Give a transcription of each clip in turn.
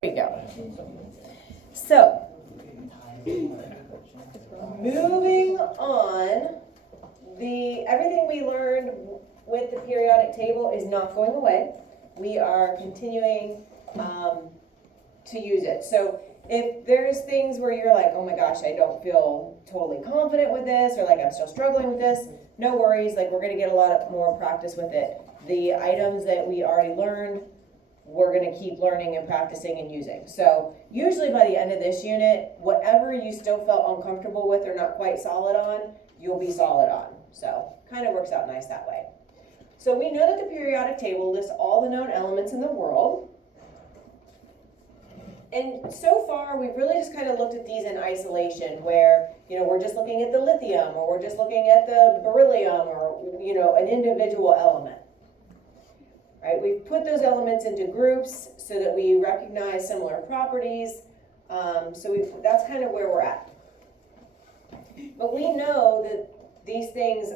There we go. So, moving on, everything we learned with the periodic table is not going away. We are continuing to use it. So if there's things where you're like, oh my gosh, I don't feel totally confident with this, or like I'm still struggling with this, no worries, like we're gonna get a lot more practice with it. The items that we already learned, we're going to keep learning and practicing and using. So usually by the end of this unit, whatever you still felt uncomfortable with or not quite solid on, you'll be solid on. So kind of works out nice that way. So we know that the periodic table lists all the known elements in the world. And so far, we've really just kind of looked at these in isolation where, we're just looking at the lithium, or we're just looking at the beryllium, or, an individual element. Right, we've put those elements into groups so that we recognize similar properties. That's kind of where we're at. But we know that these things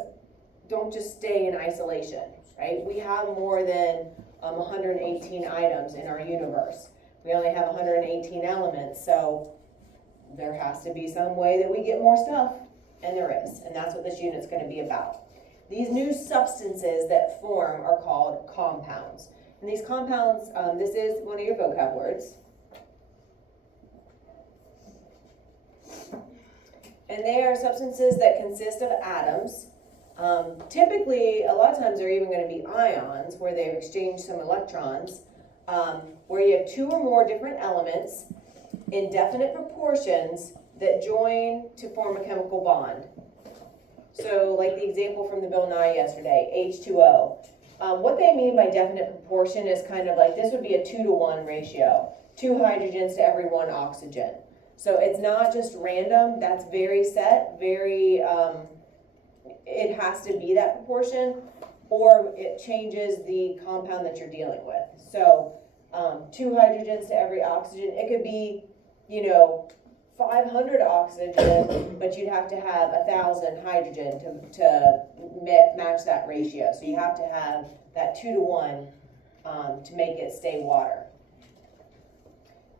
don't just stay in isolation, right? We have more than 118 items in our universe. We only have 118 elements, so there has to be some way that we get more stuff, and there is, and that's what this unit's going to be about. These new substances that form are called compounds. And these compounds, this is one of your vocab words. And they are substances that consist of atoms. Typically, a lot of times they're even going to be ions where they've exchanged some electrons, where you have two or more different elements in definite proportions that join to form a chemical bond. So like the example from the Bill Nye yesterday, H2O. What they mean by definite proportion is kind of like, this would be a 2-to-1 ratio. 2 hydrogens to every 1 oxygen. So it's not just random, that's very set, it has to be that proportion, or it changes the compound that you're dealing with. So 2 hydrogens to every oxygen, it could be, 500 oxygen, but you'd have to have 1,000 hydrogen to match that ratio. So you have to have that 2-to-1 to make it stay water.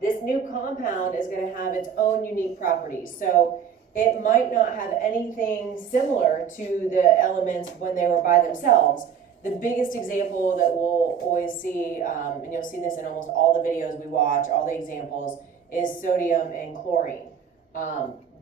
This new compound is going to have its own unique properties. So it might not have anything similar to the elements when they were by themselves. The biggest example that we'll always see, and you'll see this in almost all the videos we watch, all the examples, is sodium and chlorine.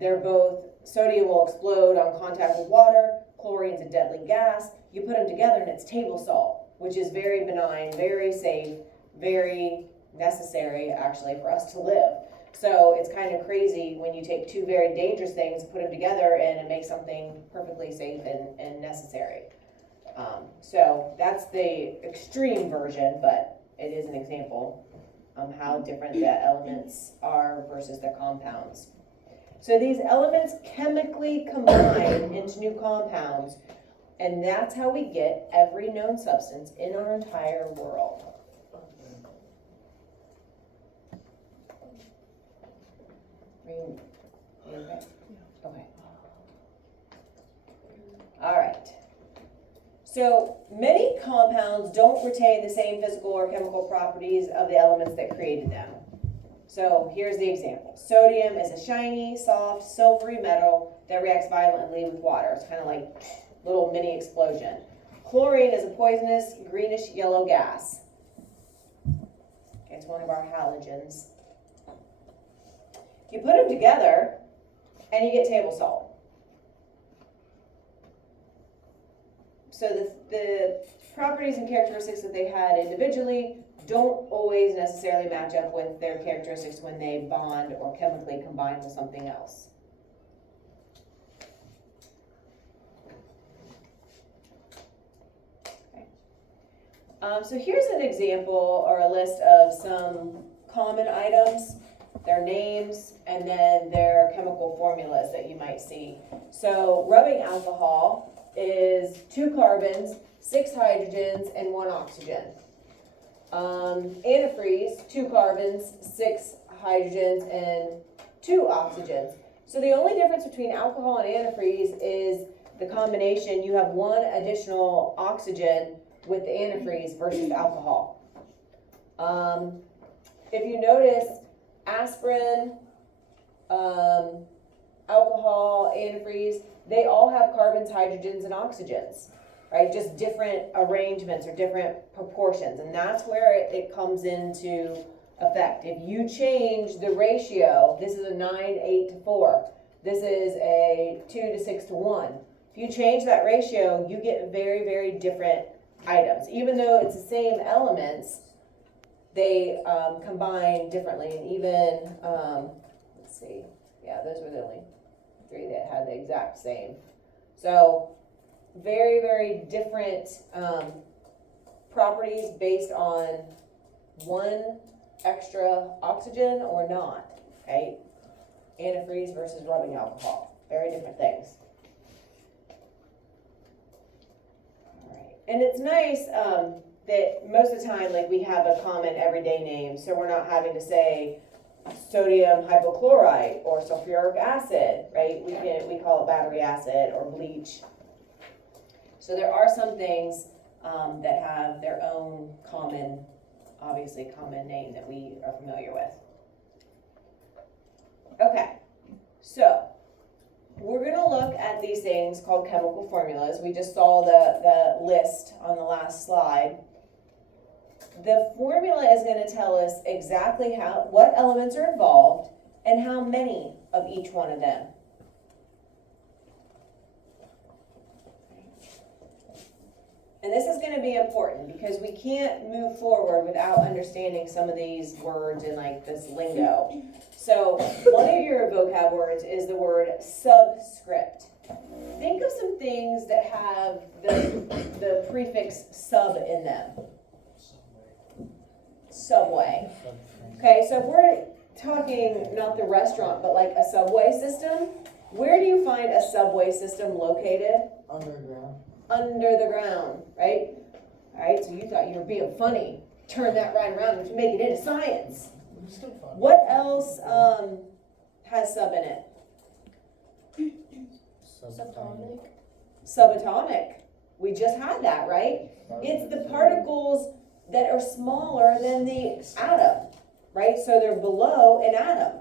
They're both, sodium will explode on contact with water, chlorine's a deadly gas. You put them together and it's table salt, which is very benign, very safe, very necessary actually for us to live. So it's kind of crazy when you take two very dangerous things, put them together, and it makes something perfectly safe and necessary. So that's the extreme version, but it is an example how different the elements are versus the compounds. So these elements chemically combine into new compounds, and that's how we get every known substance in our entire world. Are you okay? Okay. All right. So many compounds don't retain the same physical or chemical properties of the elements that created them. So here's the example. Sodium is a shiny, soft, silvery metal that reacts violently with water. It's kind of like a little mini explosion. Chlorine is a poisonous greenish yellow gas. Okay, it's one of our halogens. You put them together and you get table salt. So the properties and characteristics that they had individually don't always necessarily match up with their characteristics when they bond or chemically combine with something else. Okay. So here's an example or a list of some common items, their names, and then their chemical formulas that you might see. So rubbing alcohol is 2 carbons, 6 hydrogens, and 1 oxygen. Antifreeze, 2 carbons, 6 hydrogens, and 2 oxygens. So the only difference between alcohol and antifreeze is the combination. You have 1 additional oxygen with the antifreeze versus alcohol. if you notice, aspirin, alcohol, antifreeze, they all have carbons, hydrogens, and oxygens, right? Just different arrangements or different proportions, and that's where it comes into effect. If you change the ratio, this is a 9:8:4. This is a 2:6:1. If you change that ratio, you get very, very different items. Even though it's the same elements, they combine differently. And even, let's see, yeah, those were the only 3 that had the exact same. So very, very different properties based on one extra oxygen or not, right? Antifreeze versus rubbing alcohol, very different things. All right. And it's nice that most of the time, like, we have a common everyday name, so we're not having to say sodium hypochlorite or sulfuric acid, right? We call it battery acid or bleach. So there are some things that have their own common, obviously common name that we are familiar with. Okay, so we're gonna look at these things called chemical formulas. We just saw the list on the last slide. The formula is going to tell us exactly what elements are involved and how many of each one of them. And this is going to be important because we can't move forward without understanding some of these words and like this lingo. So one of your vocab words is the word subscript. Think of some things that have the prefix sub in them. Subway. Okay, so if we're talking not the restaurant, but like a subway system, where do you find a subway system located? Underground. Under the ground, right? All right, so you thought you were being funny. Turn that right around and make it into science. What else has sub in it? Subatomic. Subatomic. We just had that, right? It's the particles that are smaller than the atom, right? So they're below an atom,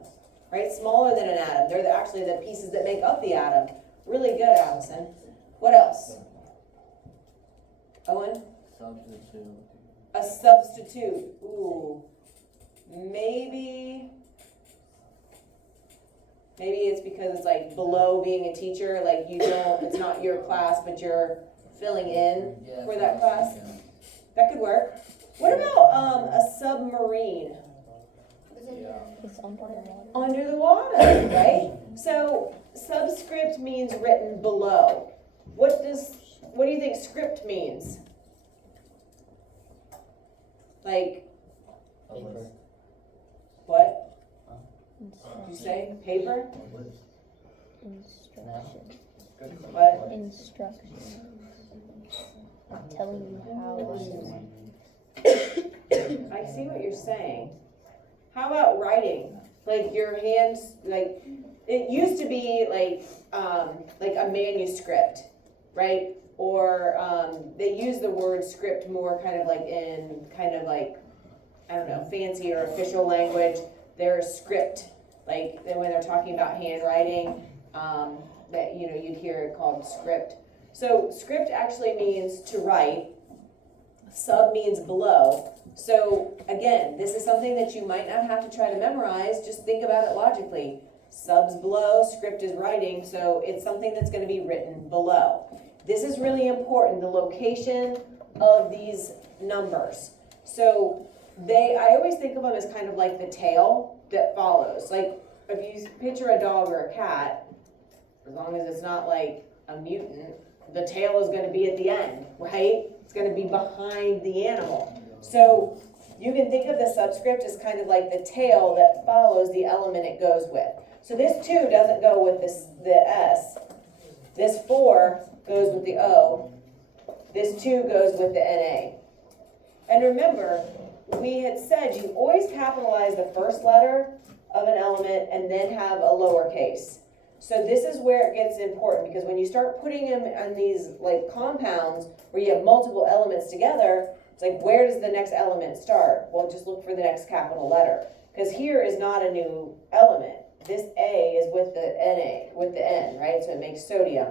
right? Smaller than an atom. They're actually the pieces that make up the atom. Really good, Allison. What else? Owen? Substitute. A substitute. Ooh. Maybe it's because it's like below being a teacher, like it's not your class, but you're filling in for that class. That could work. What about a submarine? It's Under the water, right? So subscript means written below. What do you think script means? Like, what? Did you say paper? Instruction. What? Instruction. I'm telling you how I see what you're saying. How about writing? Like your hands, like it used to be like a manuscript, right? Or they use the word script more kind of like in kind of like, I don't know, fancy or official language. They're a script, like when they're talking about handwriting, that you'd hear it called script. So script actually means to write. Sub means below. So again, this is something that you might not have to try to memorize. Just think about it logically. Sub's below, script is writing, so it's something that's going to be written below. This is really important, the location of these numbers. So I always think of them as kind of like the tail that follows. Like if you picture a dog or a cat, as long as it's not like a mutant, the tail is going to be at the end, right? It's going to be behind the animal. So you can think of the subscript as kind of like the tail that follows the element it goes with. So this 2 doesn't go with the S. This 4 goes with the O. This 2 goes with the NA. And remember, we had said you always capitalize the first letter of an element and then have a lowercase. So this is where it gets important, because when you start putting them on these like compounds where you have multiple elements together, It's like, where does the next element start? Well, just look for the next capital letter. Because here is not a new element. This A is with the N, right? So it makes sodium.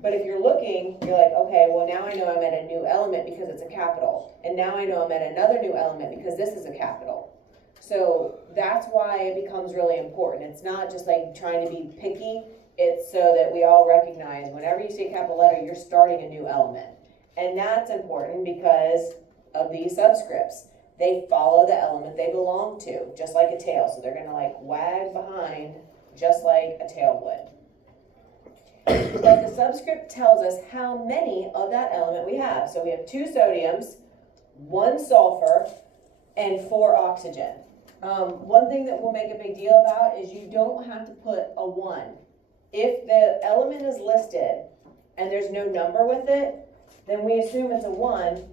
But if you're looking, you're like, okay, well now I know I'm at a new element because it's a capital. And now I know I'm at another new element because this is a capital. So that's why it becomes really important. It's not just like trying to be picky. It's so that we all recognize whenever you see a capital letter, you're starting a new element. And that's important because of these subscripts. They follow the element they belong to, just like a tail. So they're gonna like wag behind just like a tail would. But the subscript tells us how many of that element we have. So we have 2 sodiums, 1 sulfur, and 4 oxygen. One thing that we'll make a big deal about is you don't have to put a 1. If the element is listed and there's no number with it, then we assume it's a 1,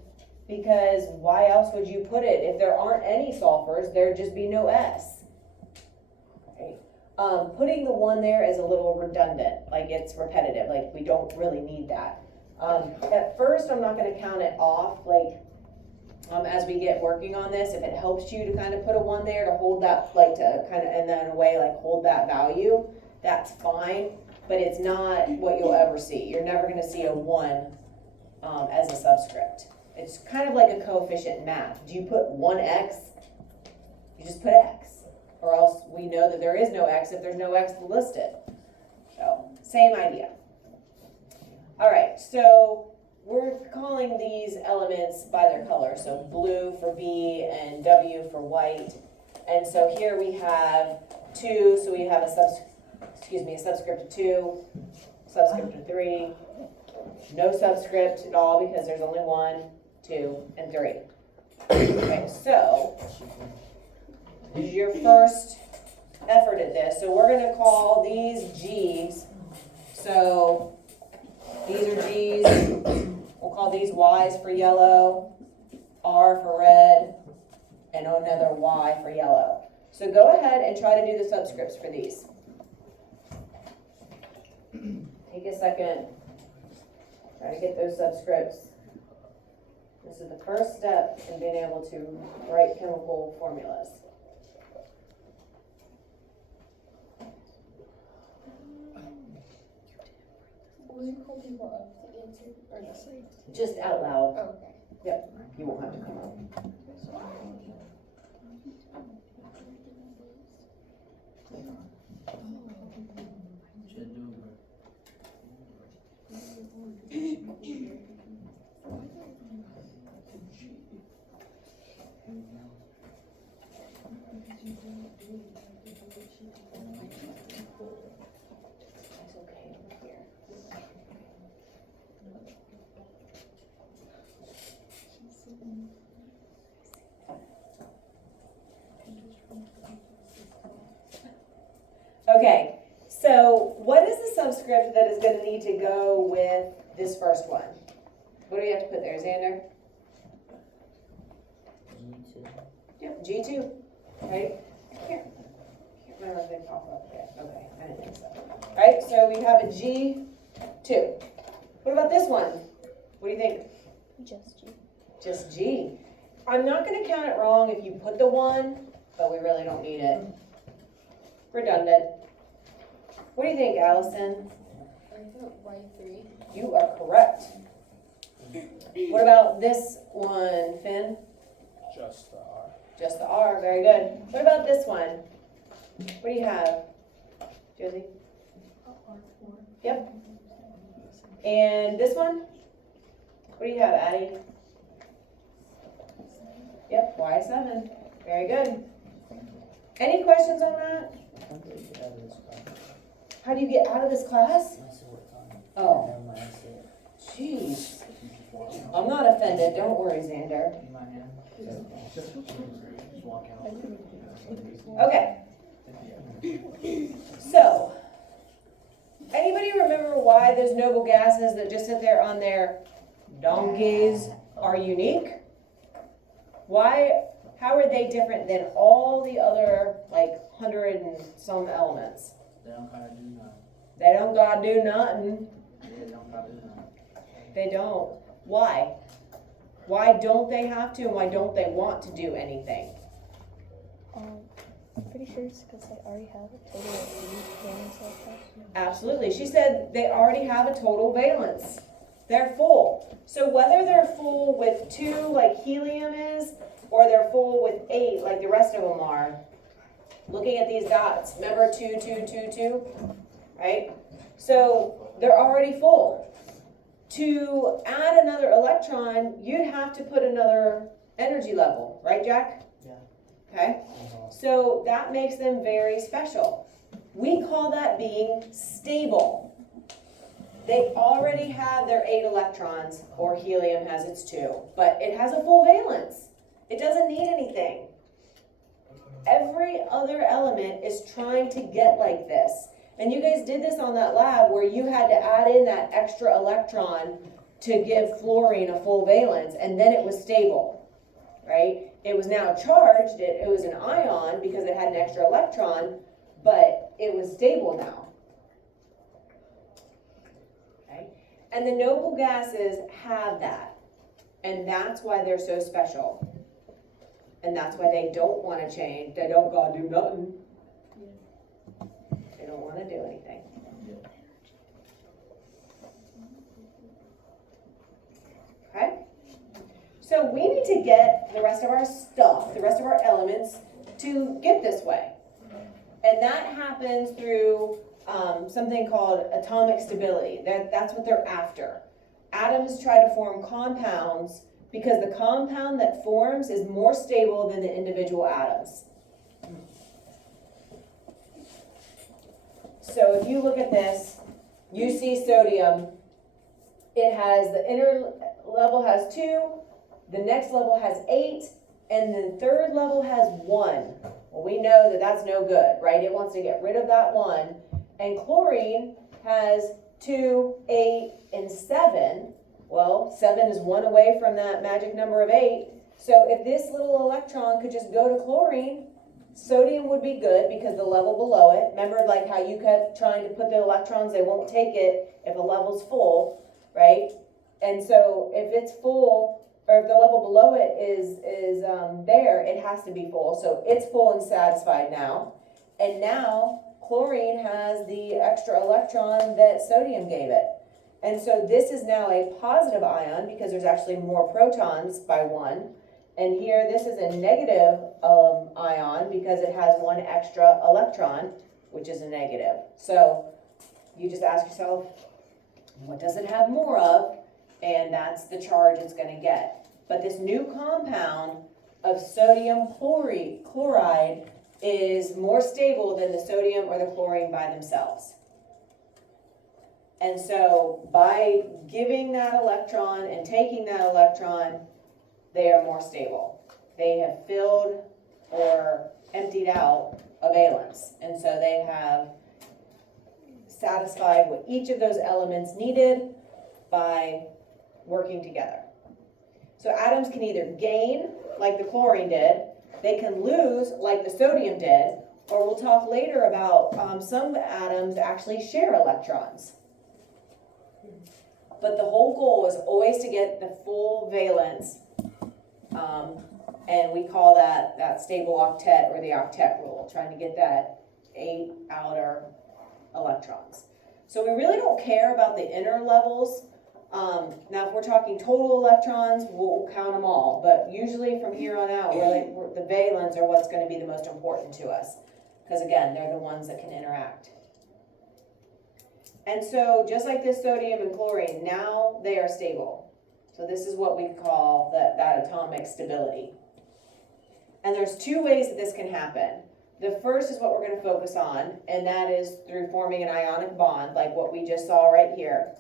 because why else would you put it? If there aren't any sulfurs, there'd just be no S. Right? Putting the 1 there is a little redundant, like it's repetitive, like we don't really need that. At first, I'm not going to count it off, like as we get working on this. If it helps you to kind of put a 1 there to hold that, like to kind of, and then in a way like hold that value, that's fine, but it's not what you'll ever see. You're never going to see a 1 as a subscript. It's kind of like a coefficient in math. Do you put 1x? You just put x. Or else we know that there is no x if there's no x listed. So, same idea. All right, so we're calling these elements by their color. So blue for B and W for white. And so here we have 2, so we have a subscript of 2, subscript of 3, no subscript at all because there's only 1, 2, and 3. Okay, so this is your first effort at this. So we're going to call these G's. So these are G's. We'll call these Y's for yellow, R for red, and another Y for yellow. So go ahead and try to do the subscripts for these. Take a second. Try to get those subscripts. This is the first step in being able to write chemical formulas. Will you call people up to answer or no? Just out loud. Oh, okay. Yep, you won't have to come up. Should do it. That's okay over here. Okay, so what is the subscript that is going to need to go with this first one? What do we have to put there, Xander? G2. Yep, G2, right? I can't remember if they pop up there. Okay, I didn't think so. All right, so we have a G2. What about this one? What do you think? Just G. Just G. I'm not going to count it wrong if you put the 1, but we really don't need it. Redundant. What do you think, Allison? I put Y3. You are correct. What about this one, Finn? Just the R. Just the R, very good. What about this one? What do you have, Josie? R4. Yep. And this one? What do you have, Addie? Yep, Y7. Very good. Any questions on that? How do you get out of this class? How do you get out of this class? I see what time. Oh. Never mind, I see it. Jeez. You just walk out. I'm not offended. Don't worry, Xander. In my hand. Just walk out. Okay. So, anybody remember why those noble gases that just sit there on their donkeys are unique? Why? How are they different than all the other, like, 100 and some elements? They don't gotta do nothing. They don't gotta do nothing. They don't gotta do nothing. They don't. Why? Why don't they have to, and why don't they want to do anything? I'm pretty sure it's because they already have a total of 3 valence electrons. Absolutely. She said they already have a total valence. They're full. So whether they're full with 2 like helium is, or they're full with 8 like the rest of them are, looking at these dots, remember 2, 2, 2, 2, right? So they're already full. To add another electron, you'd have to put another energy level, right, Jack? Yeah. Okay? So that makes them very special. We call that being stable. They already have their 8 electrons, or helium has its 2, but it has a full valence. It doesn't need anything. Every other element is trying to get like this. And you guys did this on that lab where you had to add in that extra electron to give fluorine a full valence, and then it was stable, right? It was now charged, it was an ion because it had an extra electron, but it was stable now. Okay? And the noble gases have that, and that's why they're so special. And that's why they don't want to change. They don't gotta do nothing. They don't want to do anything. Okay? So we need to get the rest of our stuff, the rest of our elements, to get this way. And that happens through something called atomic stability. That's what they're after. Atoms try to form compounds because the compound that forms is more stable than the individual atoms. So if you look at this, you see sodium. It has, the inner level has 2, the next level has 8, and the third level has 1. Well, we know that that's no good, right? It wants to get rid of that 1. And chlorine has 2, 8, and 7. Well, 7 is 1 away from that magic number of 8. So if this little electron could just go to chlorine, sodium would be good because the level below it. Remember like how you kept trying to put the electrons, they won't take it if the level's full, right? And so if it's full, or if the level below it is there, it has to be full. So it's full and satisfied now. And now chlorine has the extra electron that sodium gave it. And so this is now a positive ion because there's actually more protons by 1. And here this is a negative ion because it has 1 extra electron, which is a negative. So you just ask yourself, what does it have more of? And that's the charge it's going to get. But this new compound of sodium chloride is more stable than the sodium or the chlorine by themselves. And so by giving that electron and taking that electron, they are more stable. They have filled or emptied out a valence. And so they have satisfied what each of those elements needed by working together. So atoms can either gain, like the chlorine did, they can lose, like the sodium did, or we'll talk later about some atoms actually share electrons. But the whole goal is always to get the full valence, and we call that stable octet or the octet rule, trying to get that 8 outer electrons. So we really don't care about the inner levels. Now if we're talking total electrons, we'll count them all, but usually from here on out, the valence are what's going to be the most important to us, because again, they're the ones that can interact. And so just like this sodium and chlorine, now they are stable. So this is what we call that atomic stability. And there's 2 ways that this can happen. The first is what we're going to focus on, and that is through forming an ionic bond, like what we just saw right here.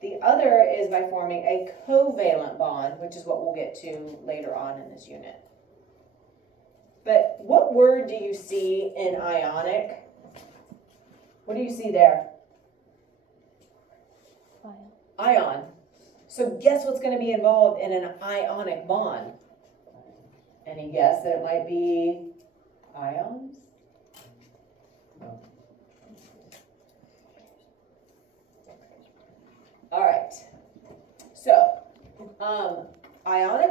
The other is by forming a covalent bond, which is what we'll get to later on in this unit. But what word do you see in ionic? What do you see there? Ion. So guess what's going to be involved in an ionic bond? Any guess that it might be ions? All right. So, ionic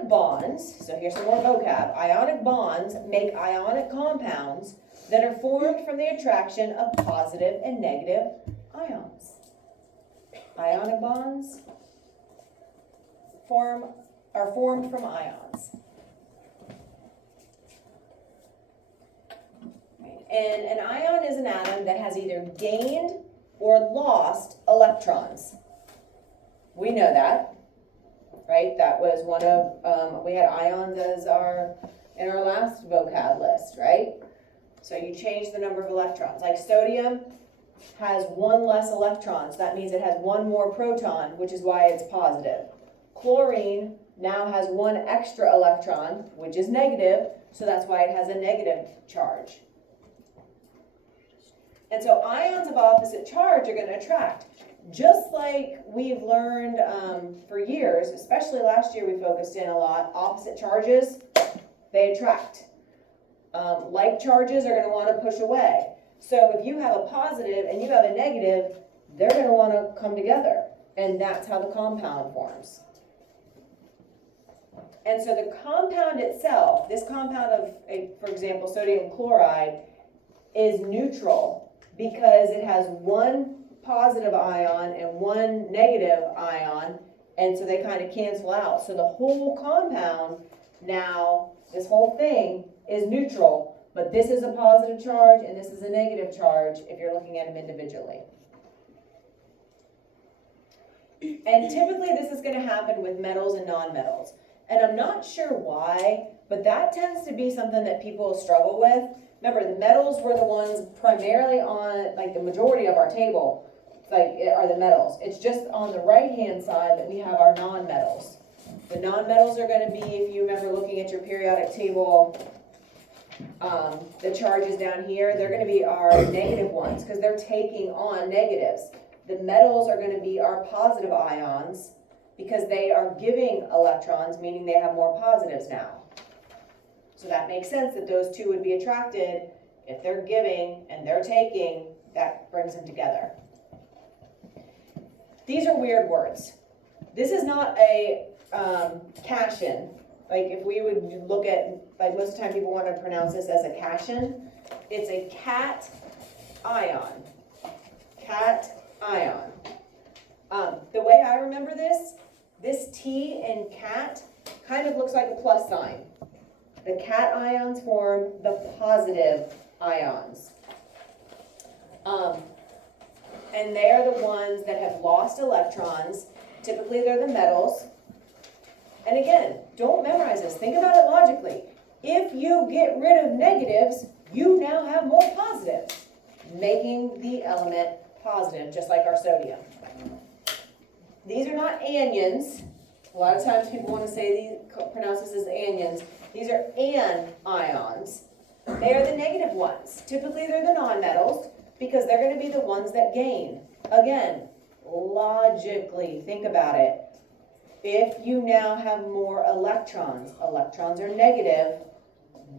bonds, so here's some more vocab. Ionic bonds make ionic compounds that are formed from the attraction of positive and negative ions. Ionic bonds are formed from ions. And an ion is an atom that has either gained or lost electrons. We know that, right? That was one of, we had ions as in our last vocab list, right? So you change the number of electrons. Like sodium has one less electrons. That means it has one more proton, which is why it's positive. Chlorine now has one extra electron, which is negative, so that's why it has a negative charge. And so ions of opposite charge are going to attract. Just like we've learned for years, especially last year we focused in a lot, opposite charges, they attract. Like charges are going to want to push away. So if you have a positive and you have a negative, they're going to want to come together. And that's how the compound forms. And so the compound itself, this compound of, for example, sodium chloride, is neutral because it has one positive ion and one negative ion, and so they kind of cancel out. So the whole compound now, this whole thing is neutral, but this is a positive charge and this is a negative charge if you're looking at them individually. And typically this is going to happen with metals and nonmetals. And I'm not sure why, but that tends to be something that people struggle with. Remember, the metals were the ones primarily on, like the majority of our table, are the metals. It's just on the right-hand side that we have our nonmetals. The nonmetals are going to be, if you remember looking at your periodic table, the charges down here, they're going to be our negative ones because they're taking on negatives. The metals are going to be our positive ions because they are giving electrons, meaning they have more positives now. So that makes sense that those two would be attracted. If they're giving and they're taking, that brings them together. These are weird words. This is not a cation. Like if we would look at, like most of the time people want to pronounce this as a cation. It's a cation. Cation. The way I remember this T in cat kind of looks like a plus sign. The cat ions form the positive ions. And they're the ones that have lost electrons. Typically they're the metals. And again, don't memorize this. Think about it logically. If you get rid of negatives, you now have more positives, making the element positive, just like our sodium. These are not anions. A lot of times people want to say pronounce this as anions. These are anions. They are the negative ones. Typically they're the nonmetals because they're going to be the ones that gain. Again, logically, think about it. If you now have more electrons are negative,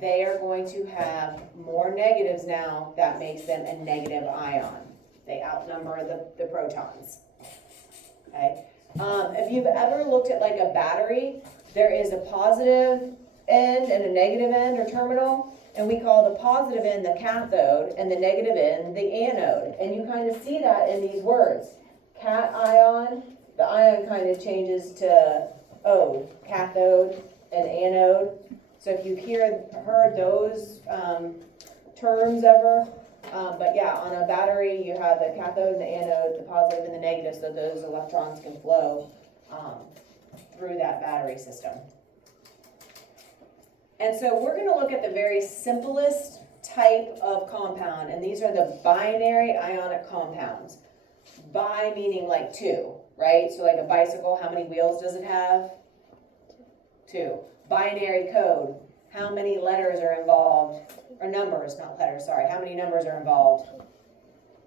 they are going to have more negatives now. That makes them a negative ion. They outnumber the protons. Okay. If you've ever looked at like a battery, there is a positive end and a negative end or terminal, and we call the positive end the cathode and the negative end the anode. And you kind of see that in these words. Cation, the ion kind of changes to ode, cathode and anode. So if you've heard those terms ever, but yeah, on a battery you have the cathode and the anode, the positive and the negative, so those electrons can flow through that battery system. And so we're going to look at the very simplest type of compound, and these are the binary ionic compounds. Bi meaning like two, right? So like a bicycle, how many wheels does it have? Two. Binary code, how many letters are involved? Or numbers, not letters, sorry. How many numbers are involved?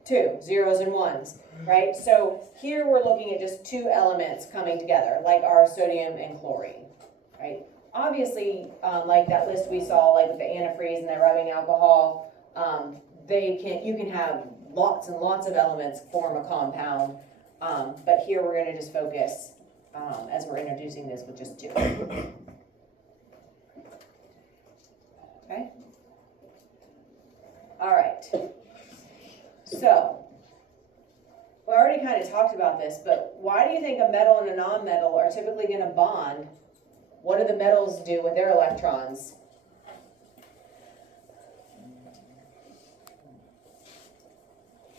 Two, zeros and ones, right? So here we're looking at just two elements coming together, like our sodium and chlorine, right? Obviously, like that list we saw, like with the antifreeze and the rubbing alcohol, you can have lots and lots of elements form a compound, but here we're going to just focus, as we're introducing this, with just two. right. So, we already kind of talked about this, but why do you think a metal and a non-metal are typically going to bond? What do the metals do with their electrons?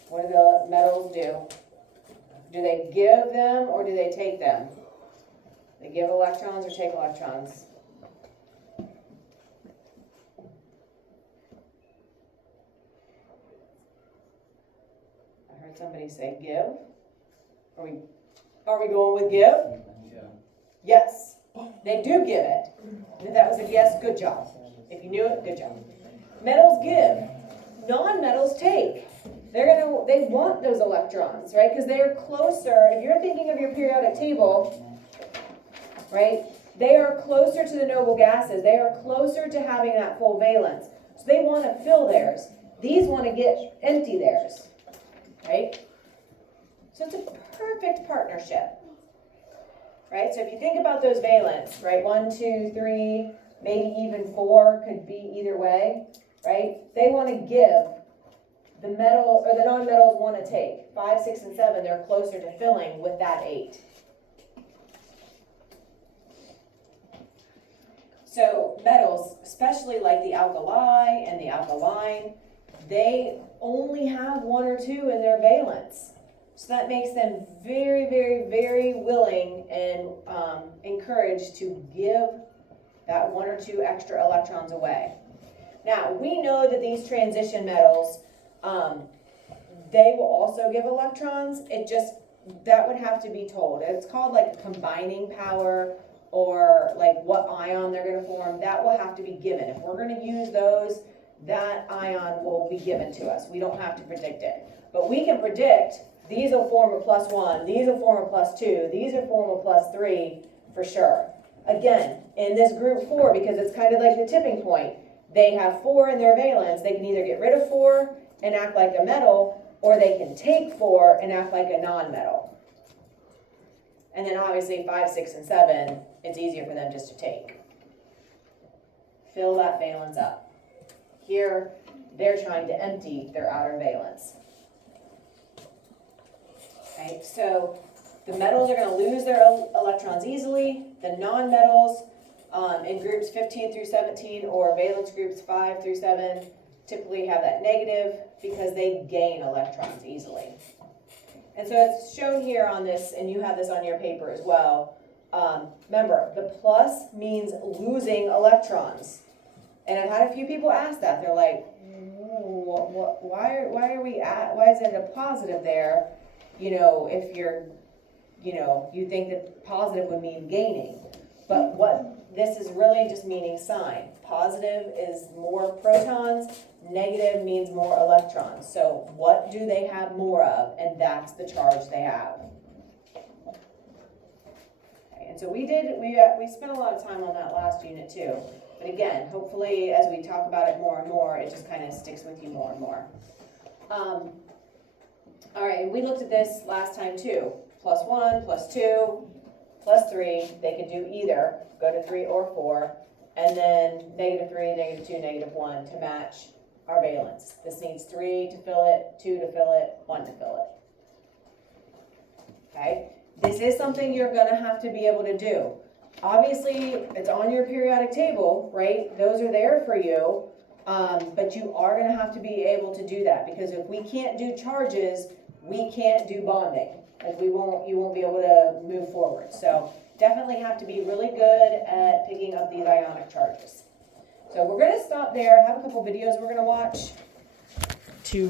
What do the metals do? Do they give them or do they take them? They give electrons or take electrons? I heard somebody say give. Are we going with give? Yeah. Yes, they do give it. If that was a yes, good job. If you knew it, good job. Metals give. Non-metals take. They want those electrons, right? Because they are closer. If you're thinking of your periodic table, right? They are closer to the noble gases. They are closer to having that full valence. So they want to fill theirs. These want to get empty theirs, right? So it's a perfect partnership, right? So if you think about those valence, right? 1, 2, 3, maybe even 4 could be either way, right? They want to give. The metal or the non-metals want to take. 5, 6, and 7, they're closer to filling with that 8. So metals, especially like the alkali and the alkaline, they only have 1 or 2 in their valence. So that makes them very, very, very willing and encouraged to give that 1 or 2 extra electrons away. Now, we know that these transition metals, they will also give electrons. That would have to be told. It's called like combining power or like what ion they're going to form. That will have to be given. If we're going to use those, that ion will be given to us. We don't have to predict it. But we can predict these will form a +1, these will form a +2, these will form a +3 for sure. Again, in this group 4, because it's kind of like the tipping point, they have 4 in their valence. They can either get rid of 4 and act like a metal, or they can take 4 and act like a non-metal. And then obviously 5, 6, and 7, it's easier for them just to take. Fill that valence up. Here, they're trying to empty their outer valence. Okay, so the metals are going to lose their electrons easily. The non-metals in groups 15 through 17 or valence groups 5 through 7 typically have that negative because they gain electrons easily. And so it's shown here on this, and you have this on your paper as well. Remember, the plus means losing electrons. And I've had a few people ask that. They're like, why is it a positive there? You know, if you think that positive would mean gaining. But what this is really just meaning sign. Positive is more protons, negative means more electrons. So what do they have more of? And that's the charge they have. Okay, and so we spent a lot of time on that last unit too. But again, hopefully as we talk about it more and more, it just kind of sticks with you more and more. All right, and we looked at this last time too. +1, +2, +3, they could do either, go to 3 or 4, and then -3, -2, -1 to match our valence. This needs 3 to fill it, 2 to fill it, 1 to fill it. Okay, this is something you're gonna have to be able to do. Obviously, it's on your periodic table, right? Those are there for you, but you are gonna have to be able to do that because if we can't do charges, we can't do bonding. Like you won't be able to move forward. So definitely have to be really good at picking up these ionic charges. So we're going to stop there. I have a couple videos we're going to watch to